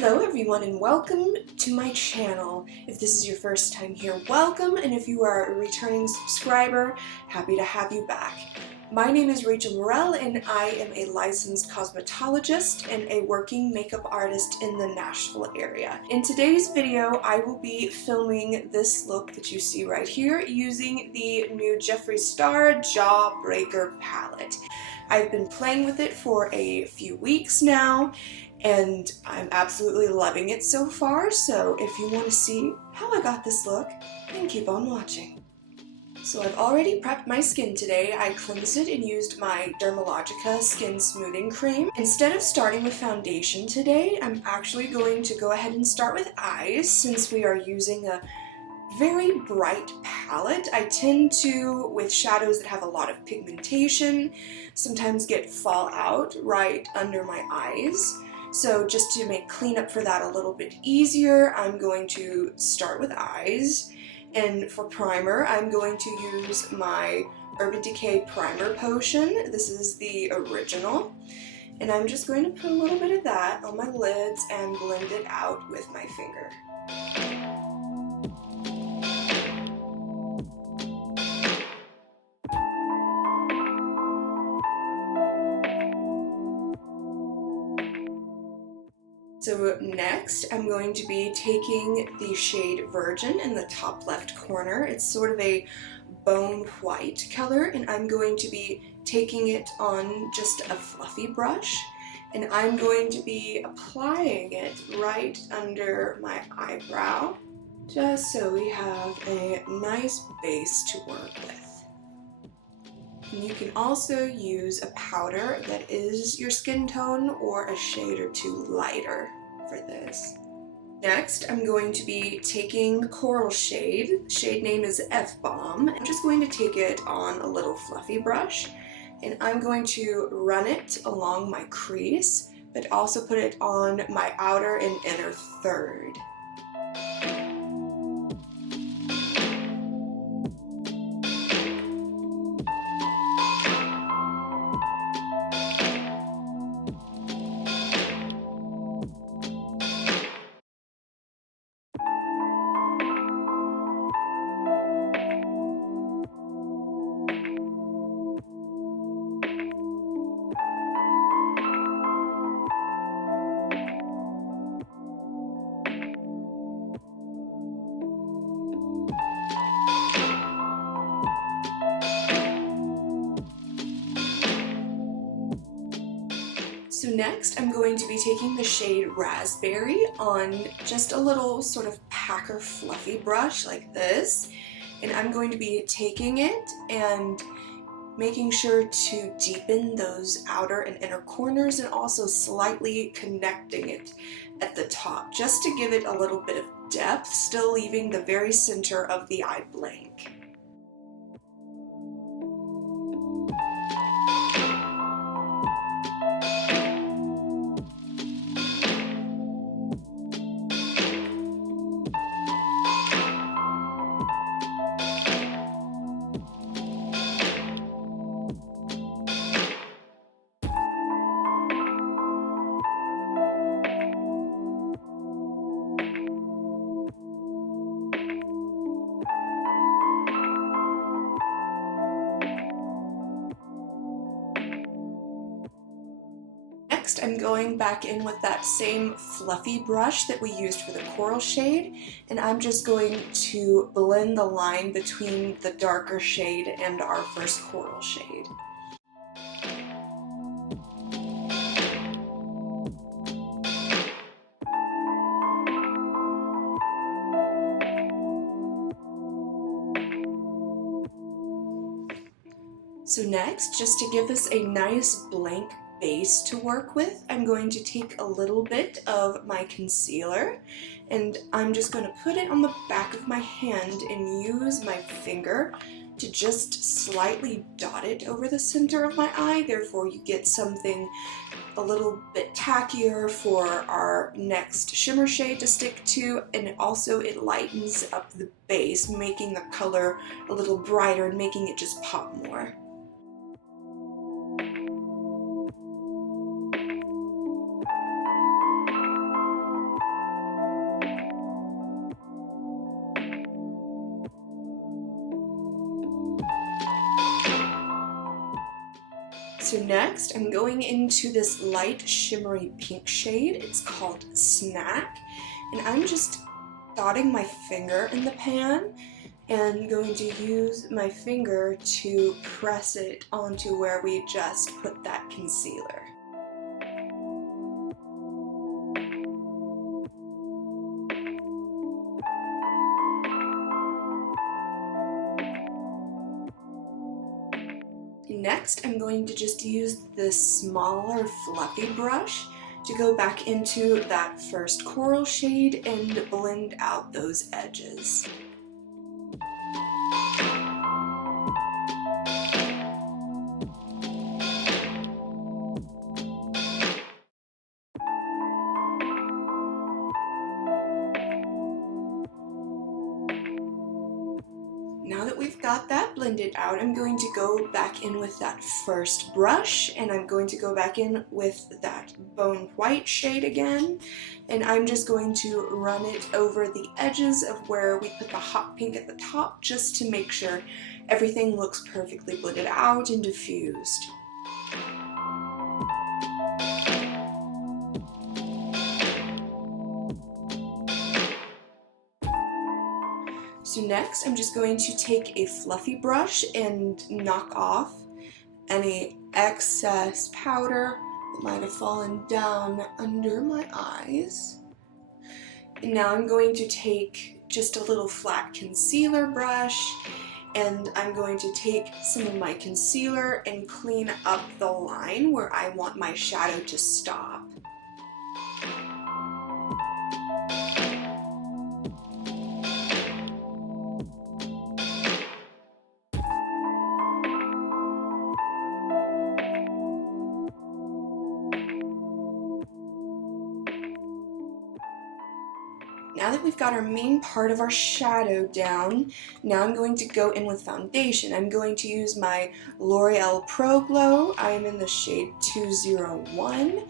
Hello everyone and welcome to my channel. If this is your first time here, welcome, and if you are a returning subscriber, happy to have you back. My name is Rachel Morrell and I am a licensed cosmetologist and a working makeup artist in the Nashville area. In today's video, I will be filming this look that you see right here using the new Jeffree Star Jawbreaker palette. I've been playing with it for a few weeks now, and I'm absolutely loving it so far, so if you want to see how I got this look, then keep on watching. So I've already prepped my skin today. I cleansed it and used my Dermalogica Skin Smoothing Cream. Instead of starting with foundation today, I'm actually going to go ahead and start with eyes since we are using a very bright palette. I tend to, with shadows that have a lot of pigmentation, sometimes get fallout right under my eyes. So just to clean up for that a little bit easier, I'm going to start with eyes. And for primer, I'm going to use my Urban Decay Primer Potion. This is the original. And I'm just going to put a little bit of that on my lids and blend it out with my finger. So next, I'm going to be taking the shade Virgin in the top left corner. It's sort of a bone white color, and I'm going to be taking it on just a fluffy brush, and I'm going to be applying it right under my eyebrow, just so we have a nice base to work with. And you can also use a powder that is your skin tone or a shade or two lighter for this. Next, I'm going to be taking the coral shade. The shade name is F-Bomb. I'm just going to take it on a little fluffy brush, and I'm going to run it along my crease, but also put it on my outer and inner third. So next, I'm going to be taking the shade Raspberry on just a little sort of packer fluffy brush like this, and I'm going to be taking it and making sure to deepen those outer and inner corners and also slightly connecting it at the top just to give it a little bit of depth, still leaving the very center of the eye blank. Next, I'm going back in with that same fluffy brush that we used for the coral shade, and I'm just going to blend the line between the darker shade and our first coral shade. So next, just to give us a nice blank base to work with, I'm going to take a little bit of my concealer and I'm just going to put it on the back of my hand and use my finger to just slightly dot it over the center of my eye. Therefore you get something a little bit tackier for our next shimmer shade to stick to, and also it lightens up the base, making the color a little brighter and making it just pop more. So next, I'm going into this light shimmery pink shade. It's called Snack, and I'm just dotting my finger in the pan and going to use my finger to press it onto where we just put that concealer. Next, I'm going to just use this smaller fluffy brush to go back into that first coral shade and blend out those edges. Now that we've got that blended out, I'm going to go back in with that first brush, and I'm going to go back in with that bone white shade again, and I'm just going to run it over the edges of where we put the hot pink at the top, just to make sure everything looks perfectly blended out and diffused. So next, I'm just going to take a fluffy brush and knock off any excess powder that might have fallen down under my eyes. And now I'm going to take just a little flat concealer brush, and I'm going to take some of my concealer and clean up the line where I want my shadow to stop. Now that we've got our main part of our shadow down, now I'm going to go in with foundation. I'm going to use my L'Oreal Pro Glow. I am in the shade 201,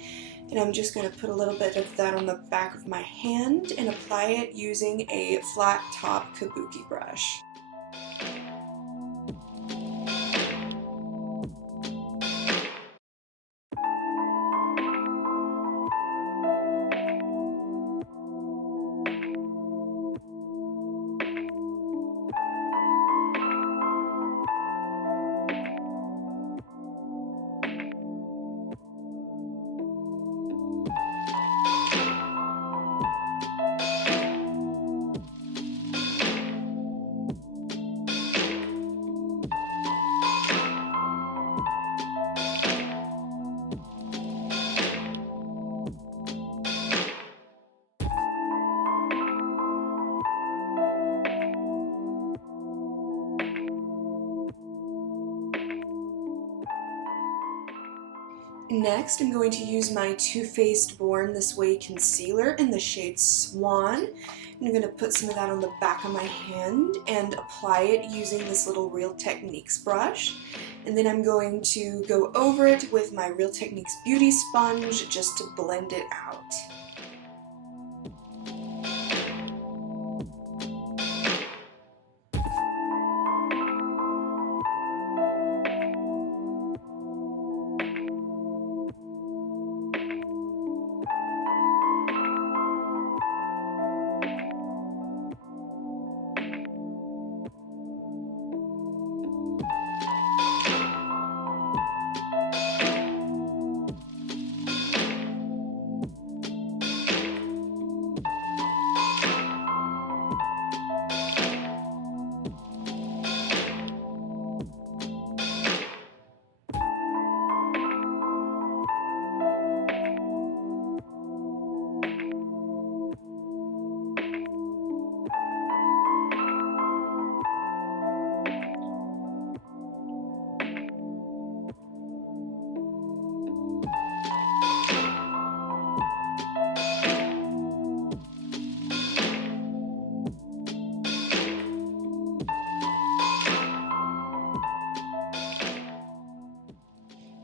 and I'm just going to put a little bit of that on the back of my hand and apply it using a flat top kabuki brush. Next, I'm going to use my Too Faced Born This Way concealer in the shade Swan. And I'm going to put some of that on the back of my hand and apply it using this little Real Techniques brush. And then I'm going to go over it with my Real Techniques beauty sponge just to blend it out.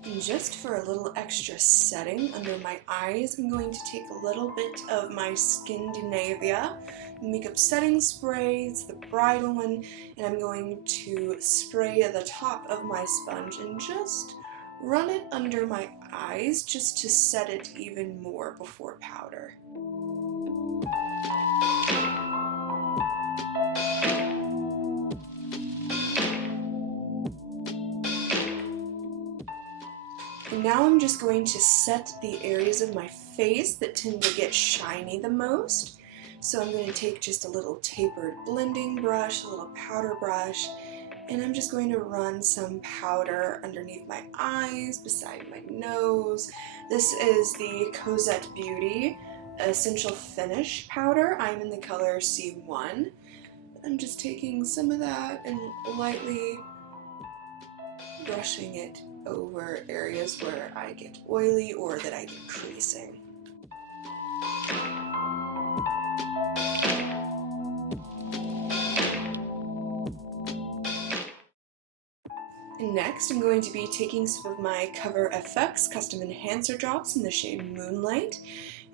And just for a little extra setting under my eyes, I'm going to take a little bit of my Skindinavia makeup setting spray. It's the bridal one, and I'm going to spray the top of my sponge and just run it under my eyes just to set it even more before powder. And now I'm just going to set the areas of my face that tend to get shiny the most. So I'm going to take just a little tapered blending brush, a little powder brush, and I'm just going to run some powder underneath my eyes, beside my nose. This is the Cosette Beauty Essential Finish powder. I'm in the color C1. I'm just taking some of that and lightly brushing it over areas where I get oily or that I get creasing. And next, I'm going to be taking some of my Cover FX Custom Enhancer drops in the shade Moonlight,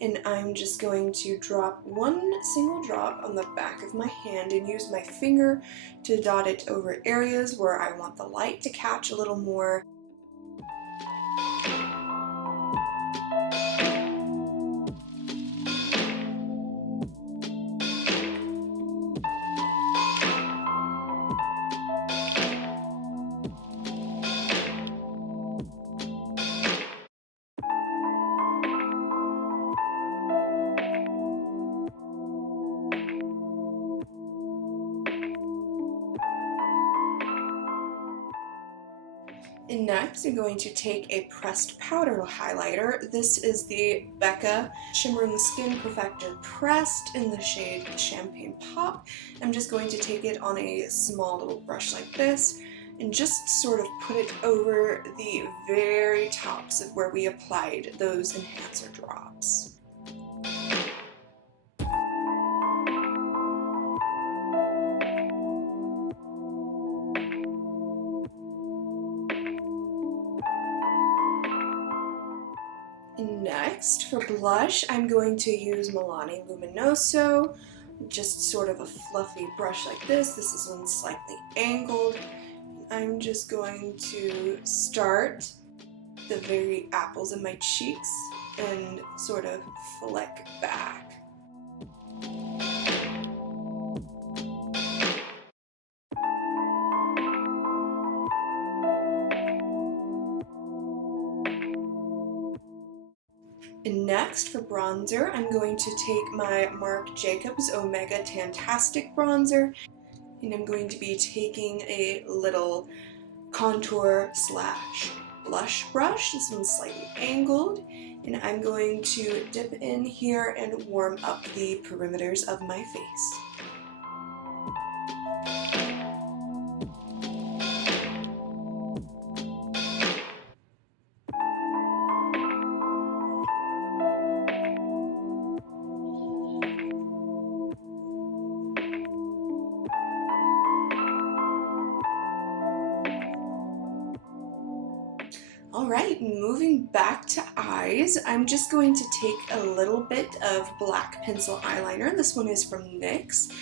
and I'm just going to drop one single drop on the back of my hand and use my finger to dot it over areas where I want the light to catch a little more. And next, I'm going to take a pressed powder highlighter. This is the Becca Shimmering Skin Perfector Pressed in the shade Champagne Pop. I'm just going to take it on a small little brush like this and just sort of put it over the very tops of where we applied those enhancer drops. Next, for blush, I'm going to use Milani Luminoso, just sort of a fluffy brush like this. This is one slightly angled. I'm just going to start the very apples of my cheeks and sort of flick back. And next, for bronzer, I'm going to take my Marc Jacobs Omega Tantastic bronzer, and I'm going to be taking a little contour slash blush brush. This one's slightly angled, and I'm going to dip in here and warm up the perimeters of my face. Alright, moving back to eyes, I'm just going to take a little bit of black pencil eyeliner. This one is from NYX,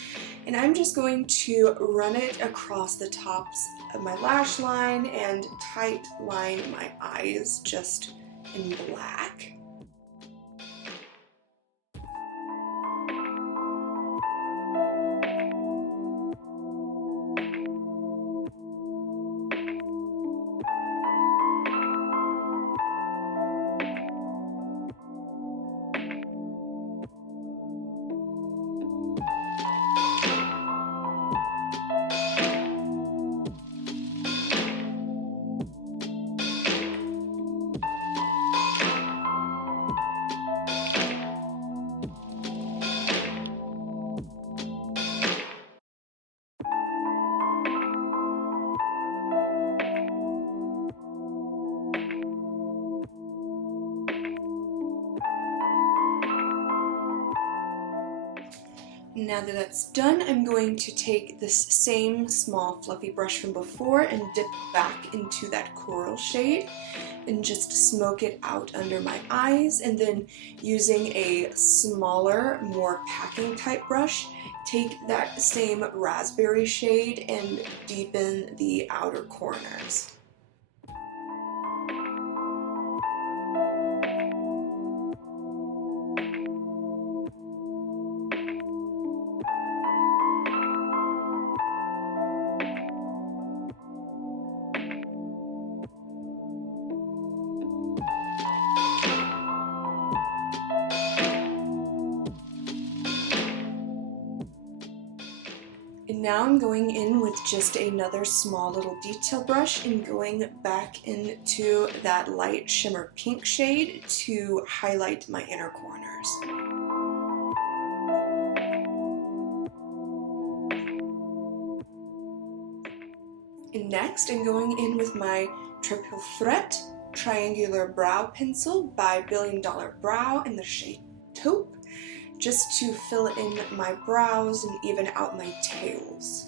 and I'm just going to run it across the tops of my lash line and tight line my eyes just in black. Now that that's done, I'm going to take this same small fluffy brush from before and dip back into that coral shade and just smoke it out under my eyes, and then using a smaller, more packing type brush, take that same raspberry shade and deepen the outer corners. now I'm going in with just another small little detail brush and going back into that light shimmer pink shade to highlight my inner corners. And next I'm going in with my Triple Threat Triangular Brow Pencil by Billion Dollar Brow in the shade Taupe, just to fill in my brows and even out my tails.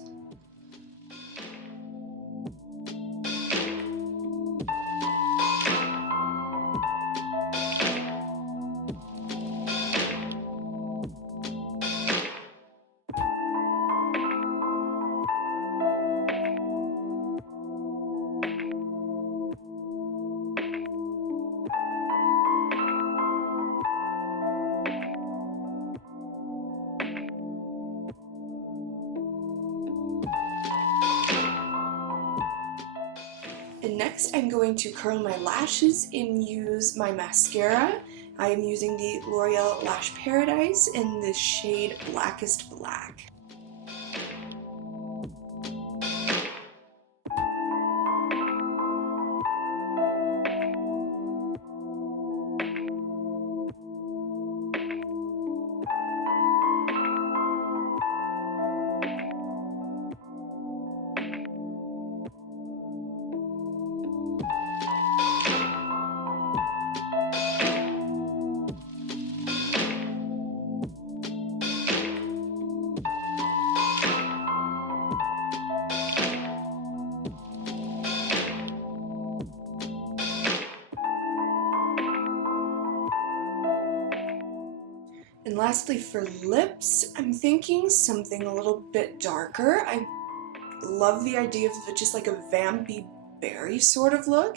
And next I'm going to curl my lashes and use my mascara. I am using the L'Oreal Lash Paradise in the shade Blackest Black. And lastly, for lips, I'm thinking something a little bit darker. I love the idea of just like a vampy berry sort of look.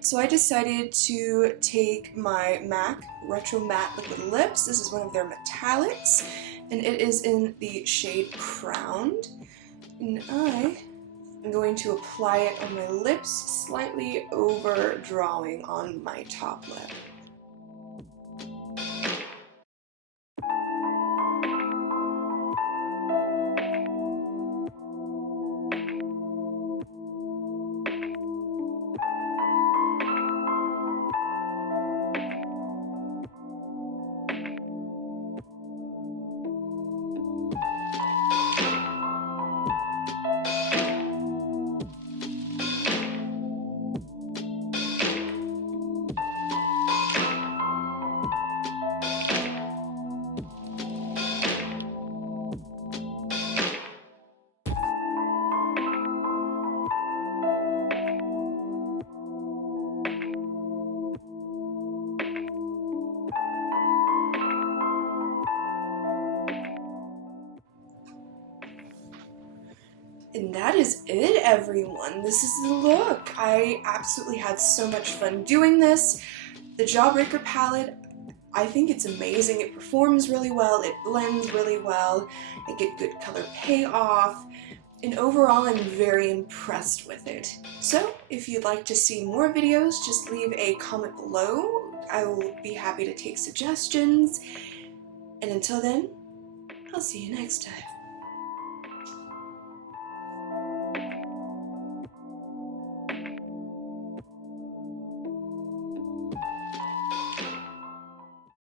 So I decided to take my MAC Retro Matte Liquid Lips. This is one of their metallics, and it is in the shade Crowned. And I am going to apply it on my lips, slightly overdrawing on my top lip. And that is it, everyone. This is the look. I absolutely had so much fun doing this. The Jawbreaker palette, I think it's amazing. It performs really well, it blends really well, I get good color payoff, and overall I'm very impressed with it. So if you'd like to see more videos, just leave a comment below. I will be happy to take suggestions. And until then, I'll see you next time.